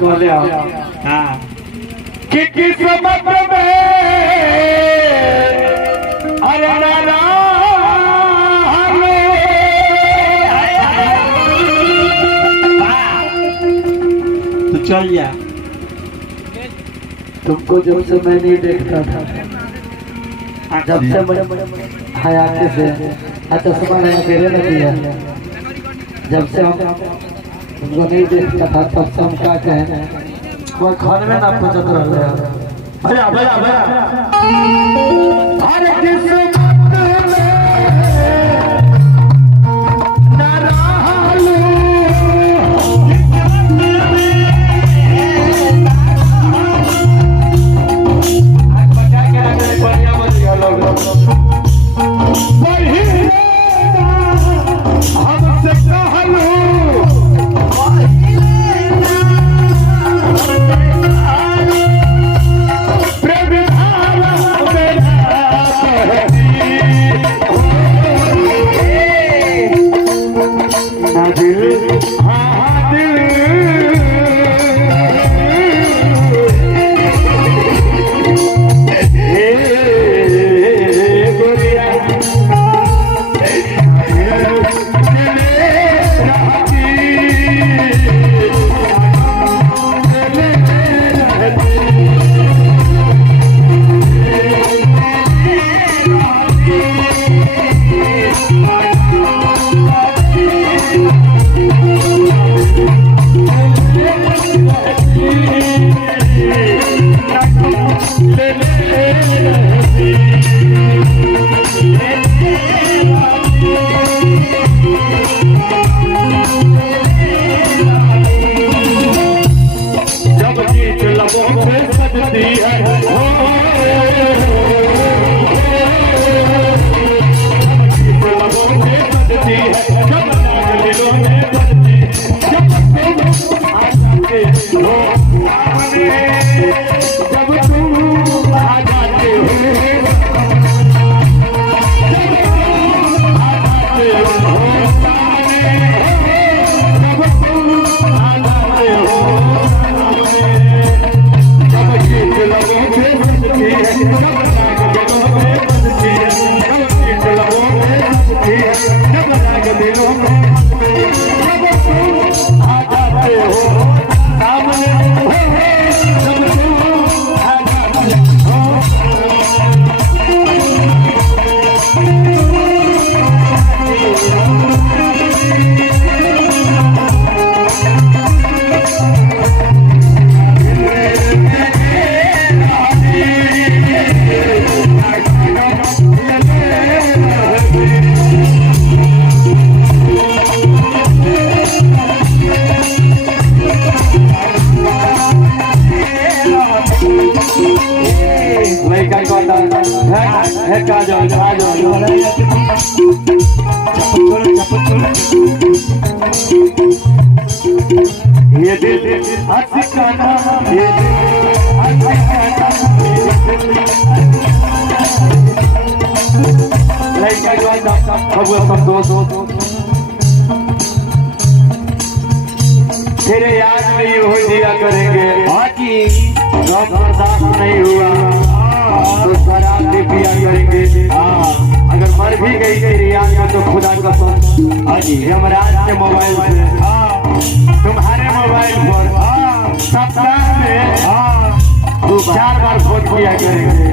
बोले हाँ कि किस्मत में अरे नाना तो चल जा। तुमको जब से मैं नहीं देखता था, जब से मैं हयाती से अच्छा समान तेरे ने दिया, जब से हम तुमको नहीं देखता था तब से हम क्या कहें, कोई खान में ना पचत रह गया। भैया भैया भैया अरे किस्मत में ना रहलू, हमसे कहलू ये दिल अटकाना, ये दिल अटकाना, तेरे याद में ये हो दिया करेंगे। बाकी गम बर्दाश्त नहीं हुआ तो शराब भी पिया करेंगे। अगर मर भी गई तेरी याद में तो खुदा का यमराज के मोबाइल से तुम्हारे मोबाइल पर सप्ताह में 2-4 बार फोन किया करेंगे।